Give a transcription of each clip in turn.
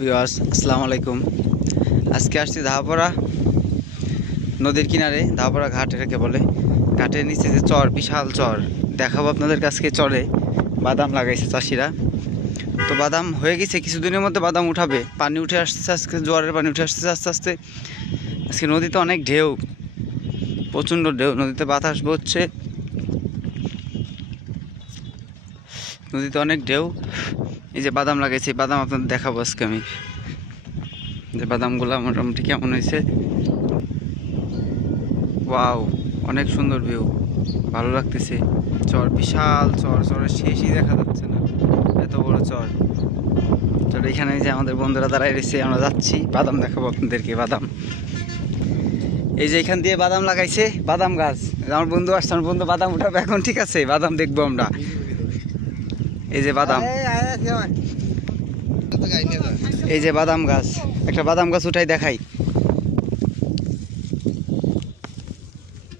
Viewers আসসালামু আলাইকুম। আজকে আসছি ধাপাড়া নদীর কিনারে, ধাপাড়া ঘাট এটাকে বলে। ঘাটের নিচে যে চর, বিশাল চর দেখাবো আপনাদের কাছে। চরে বাদাম লাগাইছে চাষিরা। তো বাদাম হয়ে গেছে, কিছুদিনের মধ্যে বাদাম উঠাবে। পানি উঠে আসছে, আজকে জোয়ারের পানি উঠে আসছে আস্তে আস্তে। আজকে নদীতে অনেক ঢেউ, প্রচণ্ড ঢেউ, নদীতে বাতাস বইছে, নদীতে অনেক ঢেউ। এই যে বাদাম লাগাইছি, বাদাম আপনাদের দেখাবো আজকে আমি, যে বাদামগুলো মোটামুটি কেমন হয়েছে। ওয়াও, অনেক সুন্দর ভিউ, ভালো লাগতেছে। চর বিশাল চর, চরের শেষই দেখা যাচ্ছে না, এত বড় চর। চলো এখানে যে আমাদের বন্ধুরা দাঁড়ায় রয়েছে, আমরা যাচ্ছি, বাদাম দেখাবো আপনাদেরকে। বাদাম এই যে এখান দিয়ে বাদাম লাগাইছে, বাদাম গাছ। আমার বন্ধু আসছে, আমার বন্ধু বাদাম উঠাবে এখন, ঠিক আছে? বাদাম দেখবো আমরা। এই যে বাদাম, এই যে বাদাম গাছ, একটা বাদাম গাছ উঠাই দেখাই।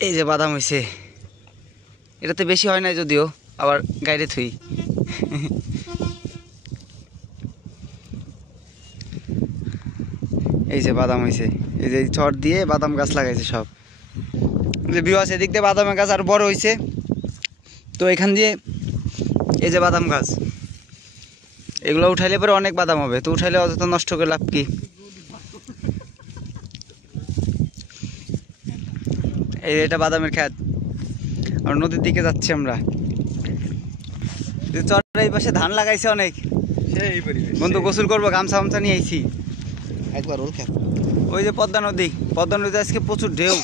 এই যে বাদাম হয়েছে, এটাতে বেশি হয় নাই যদিও, আবার গাইডে থুই। এই যে বাদাম হয়েছে, এই যে চট দিয়ে বাদাম গাছ লাগাইছে সব। যে ভিউ আছে, এদিক দিয়ে বাদামের গাছ আর বড় হয়েছে। তো এখান দিয়ে এই যে বাদাম গাছ, এগুলো উঠাইলে পরে অনেক বাদাম হবে। তো উঠাইলে অযথা নষ্ট করে লাভ কি? এই এটা বাদামের ক্ষেত, আর নদীর দিকে যাচ্ছি আমরা। চরের এই পাশে ধান লাগাইছে অনেক। বন্ধু গোসল করবো, গামছা গামছা নিয়ে আইছি একবার। ওই যে পদ্মা নদী, পদ্মা নদীতে আজকে প্রচুর ঢেউ।